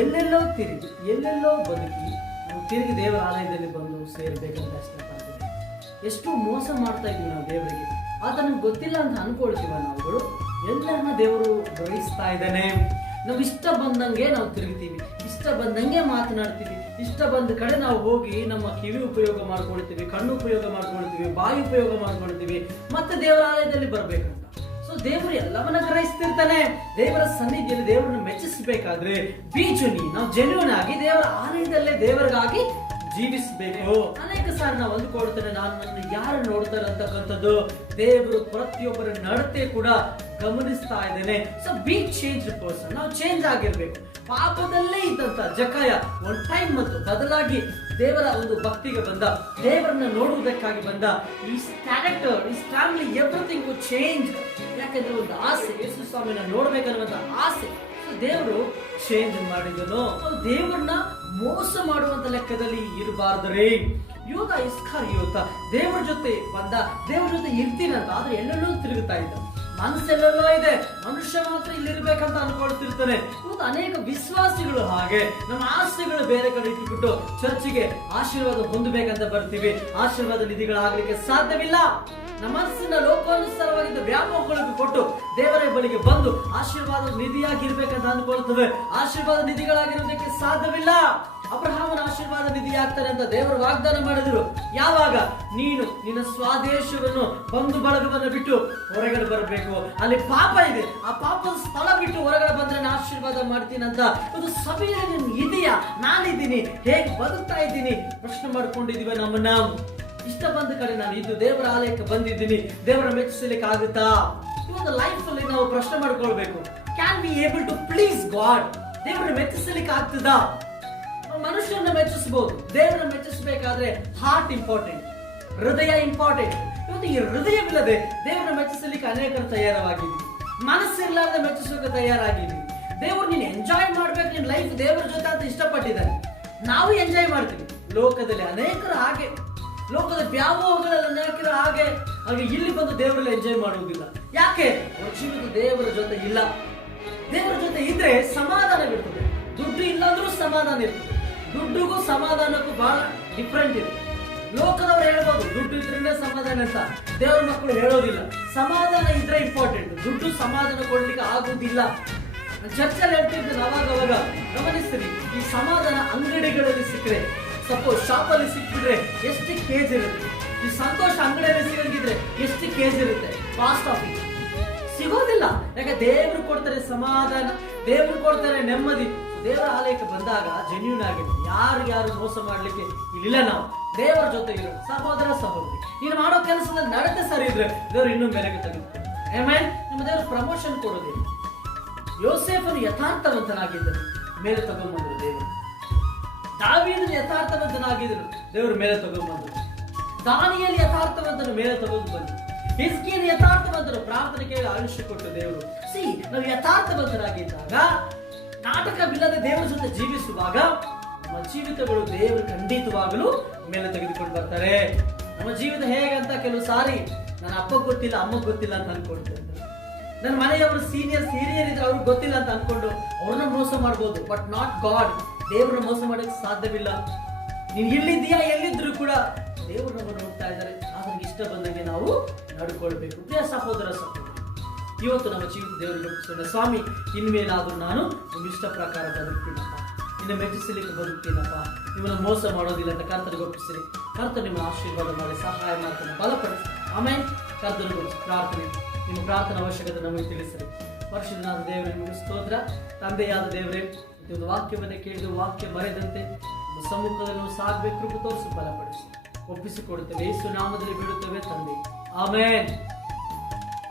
ಎಲ್ಲೆಲ್ಲೋ ತಿರುಗಿ, ಎಲ್ಲೆಲ್ಲೋ ಬದುಕಿ ನಾವು ತಿರುಗಿ ದೇವರ ಆಲಯದಲ್ಲಿ ಬಂದು ಸೇರಬೇಕಂತ ಇಷ್ಟಪಡ್ತೀವಿ ಎಷ್ಟು ಮೋಸ ಮಾಡ್ತಾ ಇದ್ವಿ ನಾವು ದೇವರಿಗೆ. ಆತ ನಮ್ಗೆ ಗೊತ್ತಿಲ್ಲ ಅಂತ ಅನ್ಕೊಳ್ತೀವ ನಾವುಗಳು? ಎಲ್ಲರನ್ನ ದೇವರು ಗ್ರಹಿಸ್ತಾ ಇದ್ದಾನೆ. ನಾವು ಇಷ್ಟ ಬಂದಂಗೆ ನಾವು ತಿರುಗ್ತೀವಿ. ಇಷ್ಟ ಬಂದಂಗೆ ಮಾತನಾಡ್ತೀವಿ. ಇಷ್ಟ ಬಂದ ಕಡೆ ನಾವು ಹೋಗಿ ನಮ್ಮ ಕಿವಿ ಉಪಯೋಗ ಮಾಡ್ಕೊಳ್ತೀವಿ, ಕಣ್ಣು ಉಪಯೋಗ ಮಾಡ್ಕೊಳ್ತೀವಿ, ಬಾಯಿ ಉಪಯೋಗ ಮಾಡ್ಕೊಳ್ತೀವಿ. ಮತ್ತೆ ದೇವರ ಆಲಯದಲ್ಲಿ ಬರ್ಬೇಕಂತ. ಸೊ ದೇವರು ಎಲ್ಲವನ್ನ ಗ್ರಹಿಸ್ತಿರ್ತಾನೆ. ದೇವರ ಸನ್ನಿಧಿಯಲ್ಲಿ ದೇವರನ್ನು ಮೆಚ್ಚಿಸಬೇಕಾದ್ರೆ ಬೀಜುನಿ ನಾವು ಜೆನ್ಯೂನ್ ಆಗಿ ದೇವರ ಆಲಯದಲ್ಲೇ ದೇವರಿಗಾಗಿ ಜೀವಿಸಬೇಕು. ಅನೇಕ ಸಾರಿ ನಾವು ಅಂದುಕೊಳ್ತೇನೆ, ನಾನು ನನ್ನ ಯಾರು ನೋಡ್ತಾರೆ ಅಂತಕ್ಕಂಥದ್ದು, ದೇವರು ಪ್ರತಿಯೊಬ್ಬರ ನಡತೆ ಕೂಡ ಗಮನಿಸ್ತಾ ಇದ್ದೇನೆ. ಸೊ ಬಿ ಚೇಂಜ್ ಪರ್ಸನ್ ನಾವು ಚೇಂಜ್ ಆಗಿರ್ಬೇಕು. ಪಾಪದಲ್ಲೇ ಇದ್ದಂತ ಜಕಾಯ ಒನ್ ಟೈಮ್ ಮತ್ತು ಬದಲಾಗಿ ದೇವರ ಒಂದು ಭಕ್ತಿಗೆ ಬಂದ, ದೇವರನ್ನ ನೋಡುವುದಕ್ಕಾಗಿ ಬಂದ, ಈ ಕ್ಯಾರೆಕ್ಟರ್ ಈ ಫ್ಯಾಮಿಲಿ ಎವ್ರಿಥಿಂಗ್ ಚೇಂಜ್ ಯಾಕಂದ್ರೆ ಒಂದು ಆಸೆ, ಯೇಸು ಸ್ವಾಮಿನ ನೋಡ್ಬೇಕನ್ನುವಂತ ಆಸೆ. ದೇವರು ಚೇಂಜ್ ಮಾಡಿದನು. ದೇವರನ್ನ ಮೋಸ ಮಾಡುವಂತ ಲೆಕ್ಕದಲ್ಲಿ ಇರಬಾರ್ದ್ರಿ. ಯೋಗ ಇಸ್ಕಾರಿಯೋತ ದೇವರ ಜೊತೆ ಬಂದ, ದೇವರ ಜೊತೆ ಇರ್ತೀನಂತ ಆದ್ರೆ ಎಲ್ಲೆಲ್ಲೋ ತಿರುಗುತ್ತಾ ಇದ್ದ. ಮನಸ್ಸೆಲ್ಲೆಲ್ಲೋ ಇದೆ, ಮನುಷ್ಯ ಮಾತ್ರ ಇಲ್ಲಿರ್ಬೇಕಂತ ಅನ್ಕೊಳ್ತಿರ್ತಾನೆ. ಇವತ್ತು ಅನೇಕ ವಿಶ್ವಾಸಿಗಳು ಹಾಗೆ, ನಮ್ಮ ಆಸೆಗಳು ಬೇರೆ ಕಡೆ ಇಟ್ಟುಬಿಟ್ಟು ಚರ್ಚಿಗೆ ಆಶೀರ್ವಾದ ಹೊಂದಬೇಕಂತ ಬರ್ತೀವಿ. ಆಶೀರ್ವಾದ ನಿಧಿಗಳಾಗಲಿಕ್ಕೆ ಸಾಧ್ಯವಿಲ್ಲ. ಮನಸ್ಸಿನ ಲೋಕಾನುಸಾರವಾಗಿದ್ದ ವ್ಯಾಮೋಹಗಳನ್ನು ಕೊಟ್ಟು ದೇವರ ಬಳಿಗೆ ಬಂದು ಆಶೀರ್ವಾದ ನಿಧಿಯಾಗಿರ್ಬೇಕಂತ ಅಂದ್ಕೊಳ್ತೇವೆ ಆಶೀರ್ವಾದ ನಿಧಿಗಳಾಗಿರೋದಕ್ಕೆ ಸಾಧ್ಯವಿಲ್ಲ. ಅಬ್ರಹಾಮನ ಆಶೀರ್ವಾದ ನಿಧಿ ಆಗ್ತಾನೆ ಅಂತ ದೇವರು ವಾಗ್ದಾನ ಮಾಡಿದ್ರು. ಯಾವಾಗ? ನೀನು ನಿನ್ನ ಸ್ವಾದೇಶವನ್ನು ಬಂಧು ಬಳಗವನ್ನು ಬಿಟ್ಟು ಹೊರಗಡೆ ಬರಬೇಕು. ಅಲ್ಲಿ ಪಾಪ ಇದೆ. ಆ ಪಾಪದ ಸ್ಥಳ ಬಿಟ್ಟು ಹೊರಗಡೆ ಬಂದ್ರೆ ನಾನು ಆಶೀರ್ವಾದ ಮಾಡ್ತೀನಿ ಅಂತ ಒಂದು ಸಭೆಯಲ್ಲಿ ಇದೆಯಾ? ನಾನಿದ್ದೀನಿ. ಹೇಗೆ ಬದುಕ್ತಾ ಇದ್ದೀನಿ? ಪ್ರಶ್ನೆ ಮಾಡ್ಕೊಂಡಿದೀವಿ ನಮ್ಮನ್ನ. ಇಷ್ಟ ಬಂದ ಕಡೆ ನಾನು ಇದು ದೇವರ ಆಲಯಕ್ಕೆ ಬಂದಿದ್ದೀನಿ. ದೇವರ ಮೆಚ್ಚಿಸಲಿಕ್ಕೆ ಆಗುತ್ತಾ? ಇವತ್ತು ಲೈಫ್ ಅಲ್ಲಿ ನಾವು ಪ್ರಶ್ನೆ ಮಾಡ್ಕೊಳ್ಬೇಕು. Can be able to please God ದೇವರ ಮೆಚ್ಚಿಸಲಿಕ್ಕೆ ಆಗ್ತದ? ಮನುಷ್ಯನ ಮೆಚ್ಚಿಸಬಹುದು ದೇವರನ್ನ ಮೆಚ್ಚಿಸಬೇಕಾದ್ರೆ ಹಾರ್ಟ್ ಇಂಪಾರ್ಟೆಂಟ್ ಹೃದಯ ಇಂಪಾರ್ಟೆಂಟ್ ಇವತ್ತು ಈ ಹೃದಯವಿಲ್ಲದೆ ದೇವರ ಮೆಚ್ಚಿಸಲಿಕ್ಕೆ ಅನೇಕರು ತಯಾರವಾಗಿದ್ದೀವಿ ಮನಸ್ಸಿರ್ಲಾರ್ದೆ ಮೆಚ್ಚಿಸೋಕೆ ತಯಾರಾಗಿದ್ದೀವಿ ದೇವರು ನೀನು ಎಂಜಾಯ್ ಮಾಡ್ಬೇಕು ನಿನ್ನ ಲೈಫ್ ದೇವರ ಜೊತೆ ಅಂತ ಇಷ್ಟಪಟ್ಟಿದ್ದಾರೆ ನಾವು ಎಂಜಾಯ್ ಮಾಡ್ತೀವಿ. ಲೋಕದಲ್ಲಿ ಅನೇಕರು ಹಾಗೆ. ಲೋಕದ ವ್ಯಾಮೋಹಗಳೆಲ್ಲ ನೆನಕಿರೋ ಹಾಗೆ ಹಾಗೆ ಇಲ್ಲಿ ಬಂದು ದೇವರಲ್ಲ ಎಂಜಾಯ್ ಮಾಡುವುದಿಲ್ಲ. ಯಾಕೆ? ಜೀವಿತ ದೇವರ ಜೊತೆ ಇಲ್ಲ. ದೇವರ ಜೊತೆ ಇದ್ರೆ ಸಮಾಧಾನವಿರ್ತದೆ ದುಡ್ಡು ಇಲ್ಲಾಂದ್ರೂ ಸಮಾಧಾನ ಇರ್ತದೆ. ದುಡ್ಡಿಗೂ ಸಮಾಧಾನಕ್ಕೂ ಬಹಳ ಡಿಫ್ರೆಂಟ್ ಇದೆ. ಲೋಕದವರು ಹೇಳ್ಬೋದು, ದುಡ್ಡು ಇದ್ರೇನೆ ಸಮಾಧಾನ ಅಂತ. ದೇವರ ಮಕ್ಕಳು ಹೇಳೋದಿಲ್ಲ. ಸಮಾಧಾನ ಇದ್ರೆ ಇಂಪಾರ್ಟೆಂಟ್ ದುಡ್ಡು ಸಮಾಧಾನ ಕೊಡ್ಲಿಕ್ಕೆ ಆಗುದಿಲ್ಲ. ಚರ್ಚಲ್ಲಿ ಹೇಳ್ತಿದ್ದು ಅವಾಗ ಅವಾಗ ಗಮನಿಸ್ತೀರಿ ಈ ಸಮಾಧಾನ ಅಂಗಡಿಗಳಲ್ಲಿ ಸಿಕ್ಕರೆ ಸಪೋಸ್ ಶಾಪಲ್ಲಿ ಸಿಕ್ಕಿದ್ರೆ ಎಷ್ಟು ಕೇಜ್ ಇರುತ್ತೆ? ಈ ಸಂತೋಷ ಅಂಗಡಿಯಲ್ಲಿ ಸಿಗಂಗಿದ್ರೆ ಎಷ್ಟು ಕೇಜ್ ಇರುತ್ತೆ? ಫಾಸ್ಟ್ ಆಫ್ ಸಿಗೋದಿಲ್ಲ. ಯಾಕೆ? ದೇವರು ಕೊಡ್ತಾರೆ ಸಮಾಧಾನ, ದೇವರು ಕೊಡ್ತಾರೆ ನೆಮ್ಮದಿ. ದೇವರ ಆಲಯಕ್ಕೆ ಬಂದಾಗ ಜೆನ್ಯೂನ್ ಆಗಿ ಯಾರು ಯಾರು ಮೋಸ ಮಾಡ್ಲಿಕ್ಕೆ ಇಲ್ಲಿಲ್ಲ ನಾವು. ದೇವರ ಜೊತೆ ಇರೋ ಸಹೋದರ, ಸಹೋದರಿ. ನೀನು ಮಾಡೋ ಕೆಲಸದ ನಡತೆ ಸರಿ ಇದ್ರೆ ದೇವರು ಇನ್ನೂ ಮೇಲೆಗೆ ತೆಗೆದುಕೊಂಡು ಆಮೇಲೆ ನಮ್ಮ ದೇವರು ಪ್ರಮೋಷನ್ ಕೊಡೋದಿಲ್ಲ. ಯೋಸೇಫನು ಯಥಾರ್ಥವಂತನಾಗಿದ್ದನು. ಮೇಲೆ ತಗೊಂಡ್ಬಂದ್ರು ದೇವರು. ದಾವೀದನು ಯಥಾರ್ಥವಂತನಾಗಿದ್ದನು. ದೇವರು ಮೇಲೆ ತಗೊಂಡ್ಬಂದ್ರು ದಾನಿಯಲ್ಲಿ ಯಥಾರ್ಥವಂತನು ಮೇಲೆ ತಗೊಂಡು ಬಂದರು. ಹಿಸ್ಕಿಯನ್ನು ಯಥಾರ್ಥವಂತನು ಪ್ರಾರ್ಥನೆ ಕೇಳಿ ಆಯುಷ್ಯ ಕೊಟ್ಟು ದೇವರು, ಸಿ, ನಾವು ಯಥಾರ್ಥವಂತರಾಗಿದ್ದಾಗ, ನಾಟಕವಿಲ್ಲದೆ ದೇವರ ಜೊತೆ ಜೀವಿಸುವಾಗ ನಮ್ಮ ಜೀವಿತಗಳು ದೇವರು ಖಂಡಿತವಾಗಲೂ ಮೇಲೆ ತೆಗೆದುಕೊಂಡು ಬರ್ತಾರೆ. ನಮ್ಮ ಜೀವಿತ ಹೇಗಂತ ಕೆಲವು ಸಾರಿ ನನ್ನ ಅಪ್ಪ ಗೊತ್ತಿಲ್ಲ, ಅಮ್ಮ ಗೊತ್ತಿಲ್ಲ ಅಂತ ಅನ್ಕೊಳ್ತೇನೆ ನನ್ನ ಮನೆಯವರು ಸೀನಿಯರ್ ಸೀನಿಯರ್ ಇದ್ರೆ ಅವ್ರಿಗೆ ಗೊತ್ತಿಲ್ಲ ಅಂತ ಅನ್ಕೊಂಡು ಅವ್ರನ್ನ ಮೋಸ ಮಾಡ್ಬೋದು ಬಟ್ ನಾಟ್ ಗಾಡ್ ದೇವ್ರನ್ನ ಮೋಸ ಮಾಡಕ್ಕೆ ಸಾಧ್ಯವಿಲ್ಲ. ನೀವು ಎಲ್ಲಿದ್ದೀಯಾ, ಎಲ್ಲಿದ್ರು ಕೂಡ ದೇವರು ನಮ್ಮನ್ನು ನೋಡ್ತಾ ಇದ್ದಾರೆ. ಆದ್ರೆ ಇಷ್ಟ ಬಂದಂಗೆ ನಾವು ನಡ್ಕೊಳ್ಬೇಕು. ಪ್ರಿಯ ಸಹೋದರ ಸಹೋದರಿ, ಇವತ್ತು ನಮ್ಮ ಜೀವಿತ ದೇವರು ಸ್ವಾಮಿ, ಇನ್ಮೇಲಾದ್ರೂ ನಾನು ನಿಮ್ಮ ಇಷ್ಟ ಪ್ರಕಾರ ಬದುಕ್ತೀನಪ್ಪ. ನಿನ್ನ ಮೆಚ್ಚಿಸಲಿಕ್ಕೆ ಬದುಕ್ತೀನಪ್ಪ. ನಿಮ್ಮನ್ನು ಮೋಸ ಮಾಡೋದಿಲ್ಲ ಅಂತ ಕರ್ತನಿಗೆ ಒಪ್ಪಿಸಿರಿ ಕರ್ತ ನಿಮ್ಮ ಆಶೀರ್ವಾದ ಮಾಡಿ ಸಹಾಯ ಮಾಡ್ತಾನೆ. ಬಲಪಡಿಸಿ. ಆಮೇಲೆ ಕರ್ತನಿಗೆ ಪ್ರಾರ್ಥನೆ. ನಿಮ್ಮ ಪ್ರಾರ್ಥನಾ ಅವಶ್ಯಕತೆ ನಮಗೆ ತಿಳಿಸಿರಿ. ಪರಿಶುದ್ಧನಾದ ದೇವರೇ, ನಿಮಗೆ ಸ್ತೋತ್ರ. ತಂದೆಯಾದ ದೇವರೇ ಇದೊಂದು ವಾಕ್ಯವನ್ನೇ ಕೇಳಿದ ವಾಕ್ಯ ಬರೆದಂತೆ ಸಮ್ಮುಖದಲ್ಲಿ ಸಾಗಬೇಕು ತೋರಿಸು ಬಲಪಡಿಸಿ. ಒಪ್ಪಿಸಿಕೊಡುತ್ತೇವೆ, ಯೇಸು ನಾಮದಲ್ಲಿ ಬಿಡುತ್ತೇವೆ ತಂದೆ. ಆಮೇನ್.